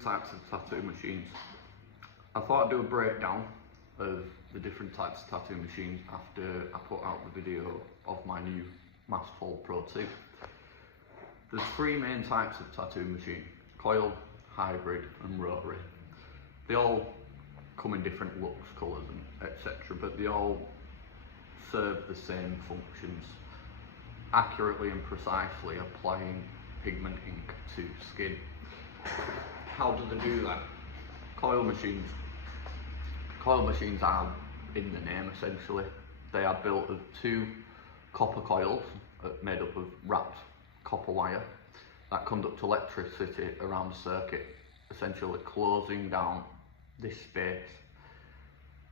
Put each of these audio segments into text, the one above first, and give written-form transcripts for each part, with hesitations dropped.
different types of tattoo machines. I thought I'd do a breakdown of the different types of tattoo machines after I put out the video of my new Masterfold Pro 2. There's three main types of tattoo machine: coil, hybrid and rotary. They all come in different looks, colours and etc, but they all serve the same functions, accurately and precisely applying pigment ink to skin. How do they do that? Coil machines are in the name essentially. They are built of two copper coils made up of wrapped copper wire that conduct electricity around the circuit, essentially closing down this space.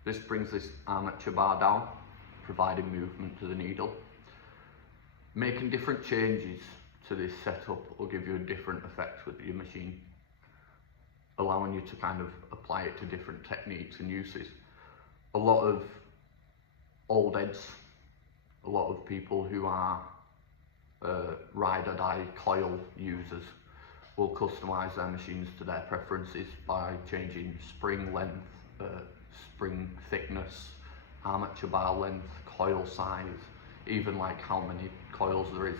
This brings this armature bar down, providing movement to the needle. Making different changes to this setup will give you a different effect with your machine, allowing you to kind of apply it to different techniques and uses. A lot of old heads, a lot of people who are ride or die coil users will customise their machines to their preferences by changing spring length, spring thickness, armature bar length, coil size, even like how many coils there is.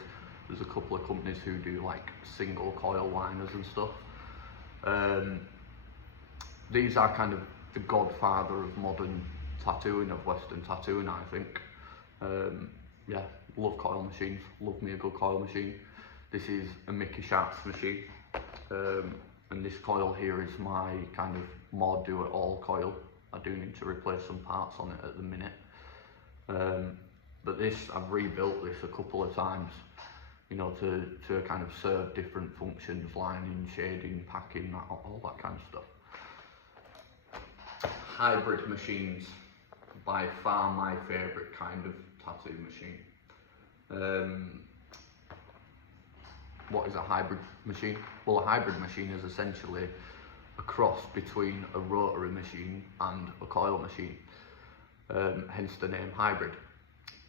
There's a couple of companies who do like single coil liners and stuff. These are kind of the godfather of modern tattooing, of Western tattooing, I think. Yeah, love coil machines, love me a good coil machine. This is a Mickey Sharps machine, and this coil here is my kind of more do-it-all coil. I do need to replace some parts on it at the minute. But this, I've rebuilt this a couple of times, you know, to kind of serve different functions, lining, shading, packing, all that kind of stuff. Hybrid machines, by far my favourite kind of tattoo machine. What is a hybrid machine? Well, a hybrid machine is essentially a cross between a rotary machine and a coil machine, hence the name hybrid.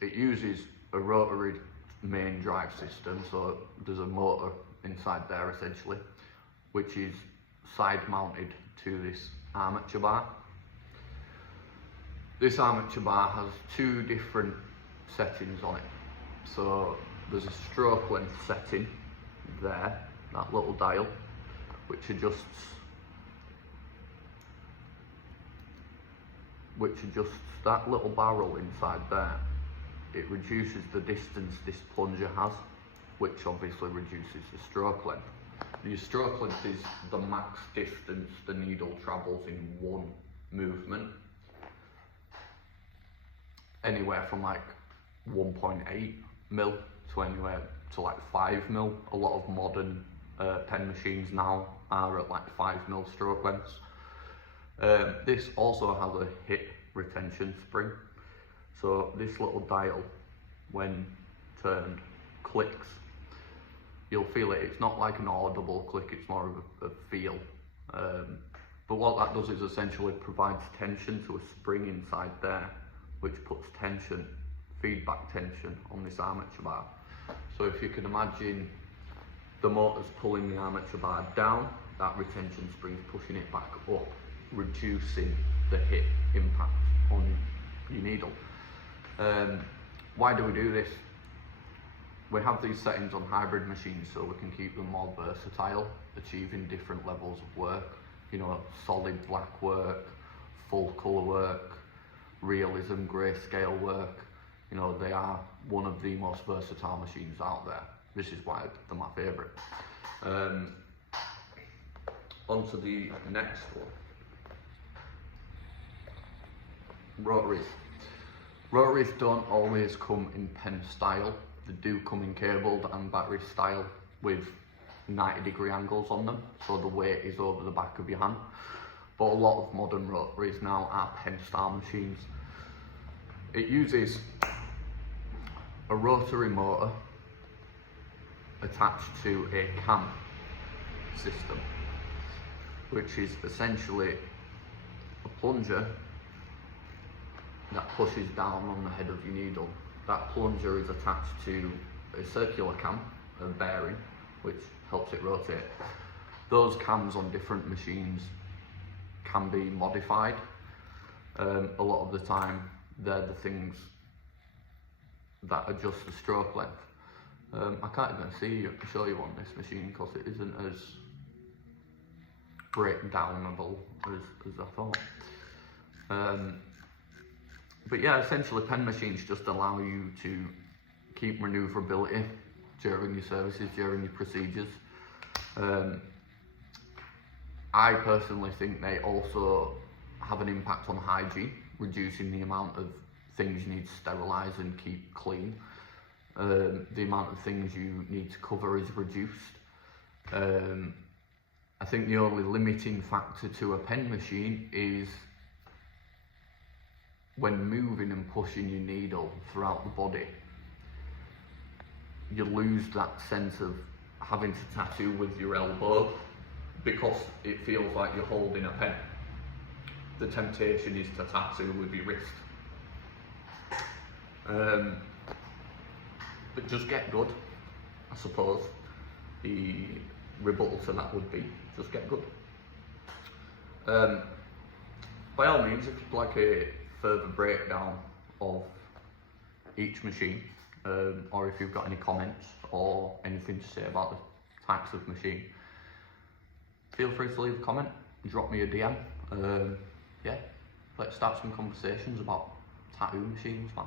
It uses a rotary main drive system, so there's a motor inside there essentially, which is side mounted to this armature bar. This armature bar has two different settings on it. So there's a stroke length setting there, that little dial, which adjusts that little barrel inside there. It reduces the distance this plunger has, which obviously reduces the stroke length. The stroke length is the max distance the needle travels in one movement. Anywhere from like 1.8 mil to anywhere to like 5 mil. A lot of modern pen machines now are at like 5 mil stroke lengths. This also has a hip retention spring. So this little dial, when turned, clicks. You'll feel it. It's not like an audible click, it's more of a feel. But what that does is essentially provides tension to a spring inside there, which puts tension, feedback tension on this armature bar. So if you can imagine the motor's pulling the armature bar down, that retention spring's pushing it back up, reducing the hit impact on your needle. Why do we do this? We have these settings on hybrid machines so we can keep them more versatile, achieving different levels of work. You know, solid black work, full colour work, realism, grayscale work. You know, they are one of the most versatile machines out there. This is why they're my favourite. On to the next one. Rotaries. Rotaries don't always come in pen style. They do come in cabled and battery style with 90-degree angles on them, so the weight is over the back of your hand. But a lot of modern rotaries now are pen style machines. It uses a rotary motor attached to a cam system, which is essentially a plunger that pushes down on the head of your needle. That plunger is attached to a circular cam, a bearing, which helps it rotate. those cams on different machines can be modified. A lot of the time they're the things that adjust the stroke length. I can't even show you on this machine because it isn't as breakdownable as I thought. But yeah, essentially pen machines just allow you to keep manoeuvrability during your services, during your procedures. I personally think they also have an impact on hygiene, reducing the amount of things you need to sterilise and keep clean. The amount of things you need to cover is reduced. I think the only limiting factor to a pen machine is when moving and pushing your needle throughout the body, you lose that sense of having to tattoo with your elbow because it feels like you're holding a pen. The temptation is to tattoo with your wrist. But just get good, I suppose. The rebuttal to that would be just get good. By all means, if you'd like a further breakdown of each machine, or if you've got any comments or anything to say about the types of machine, feel free to leave a comment, drop me a DM. Yeah, let's start some conversations about tattoo machines, man.